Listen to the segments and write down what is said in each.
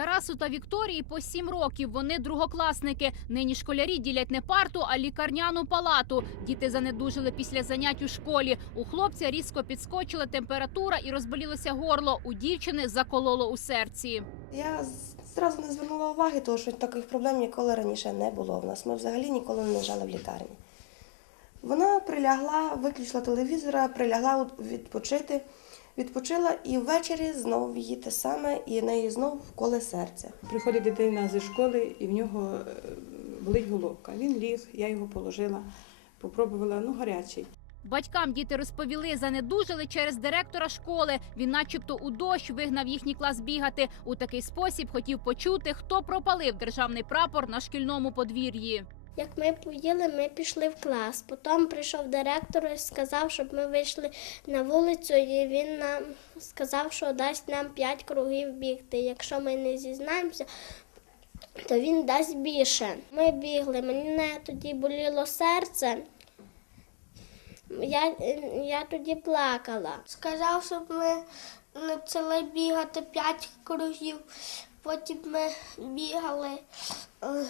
Тарасу та Вікторії по сім років. Вони другокласники. Нині школярі ділять не парту, а лікарняну палату. Діти занедужили після занять у школі. У хлопця різко підскочила температура і розболілося горло. У дівчини закололо у серці. Я зразу не звернула уваги, тому що таких проблем ніколи раніше не було в нас. Ми взагалі ніколи не лежали в лікарні. Вона прилягла, виключила телевізора, прилягла відпочити, відпочила і ввечері знову її те саме, і неї знову вколе серця. Приходить дитина зі школи, і в нього е, болить головка. Він ліг, я його положила, попробувала, ну гарячий. Батькам діти розповіли, занедужили через директора школи. Він, начебто, у дощ вигнав їхній клас бігати. У такий спосіб хотів почути, хто пропалив державний прапор на шкільному подвір'ї. Як ми поїли, ми пішли в клас. Потім прийшов директор і сказав, щоб ми вийшли на вулицю, і він нам сказав, що дасть нам 5 кругів бігти. Якщо ми не зізнаємося, то він дасть більше. Ми бігли, мене тоді боліло серце. Я, я тоді плакала. Сказав, щоб ми почали бігати 5 кругів. Потім ми бігали е,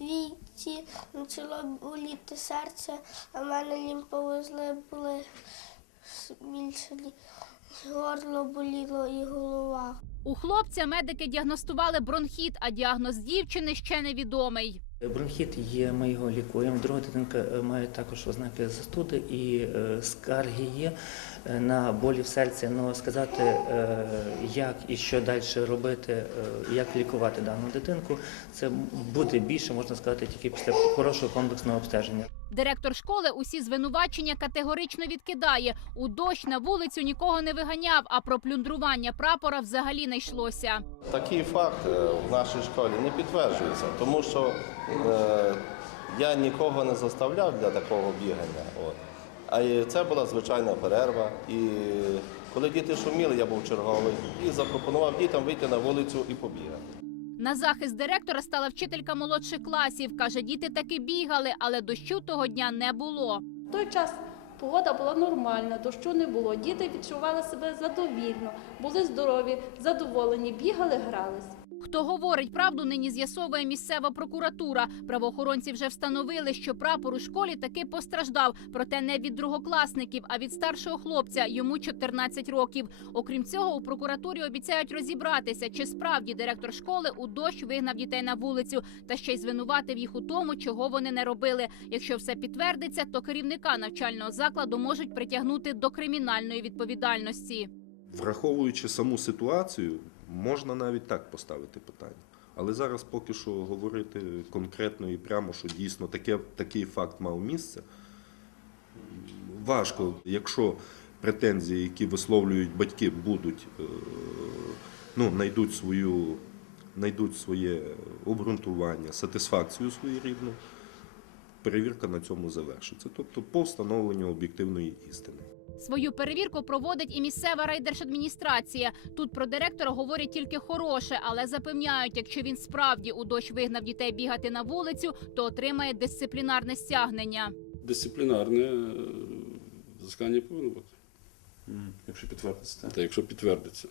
війці, почало боліти серце, а мене повезли, були збільшені, горло боліло і голова. У хлопця медики діагностували бронхіт, а діагноз дівчини ще невідомий. Бронхіт є, ми його лікуємо. Друга дитинка е, має також ознаки застуди і е, скарги є е, на болі в серці. Ну сказати, е, як і що далі робити, е, як лікувати дану дитинку, це буде більше, можна сказати, тільки після хорошого комплексного обстеження. Директор школи усі звинувачення категорично відкидає. У дощ на вулицю нікого не виганяв, а про плюндрування прапора взагалі не йшлося. Такий факт е, в нашій школі не підтверджується, тому що е, я нікого не заставляв для такого бігання. От. А це була звичайна перерва. І коли діти шуміли, я був черговий і запропонував дітям вийти на вулицю і побігати. На захист директора стала вчителька молодших класів. Каже, діти таки бігали, але дощу того дня не було. В той час погода була нормальна, дощу не було. Діти відчували себе задовільно, були здорові, задоволені, бігали, грались. Хто говорить правду, нині з'ясовує місцева прокуратура. Правоохоронці вже встановили, що прапор у школі таки постраждав, проте не від другокласників, а від старшого хлопця. Йому 14 років. Окрім цього, у прокуратурі обіцяють розібратися, чи справді директор школи у дощ вигнав дітей на вулицю та ще й звинуватив їх у тому, чого вони не робили. Якщо все підтвердиться, то керівника навчального закладу можуть притягнути до кримінальної відповідальності. Враховуючи саму ситуацію, можна навіть так поставити питання. Але зараз поки що говорити конкретно і прямо, що дійсно таке, такий факт мав місце, важко. Якщо претензії, які висловлюють батьки, будуть, е, ну, знайдуть, свою, знайдуть своє обґрунтування, сатисфакцію своєрідну, перевірка на цьому завершиться. Тобто по встановленню об'єктивної істини. Свою перевірку проводить і місцева райдержадміністрація. Тут про директора говорять тільки хороше, але запевняють, якщо він справді у дощ вигнав дітей бігати на вулицю, то отримає дисциплінарне стягнення. Дисциплінарне е, взискання повинно бути. Якщо підтвердиться. Та якщо підтвердиться,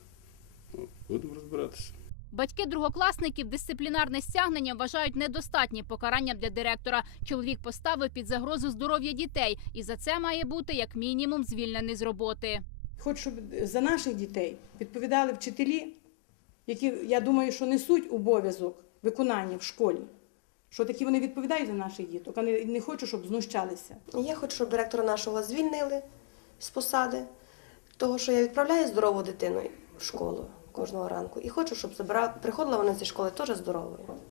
будемо розбиратися. Батьки другокласників дисциплінарне стягнення вважають недостатнім покаранням для директора. Чоловік поставив під загрозу здоров'я дітей, і за це має бути як мінімум звільнений з роботи. Хоч щоб за наших дітей відповідали вчителі, які, я думаю, що несуть обов'язок виконання в школі. Що такі вони відповідають за наших діток, а не, не хочу, щоб знущалися. Я хочу, щоб директора нашого звільнили з посади, того, що я відправляю здорову дитину в школу кожного ранку. І хочу, щоб забира... приходила вона зі школи теж здоровою.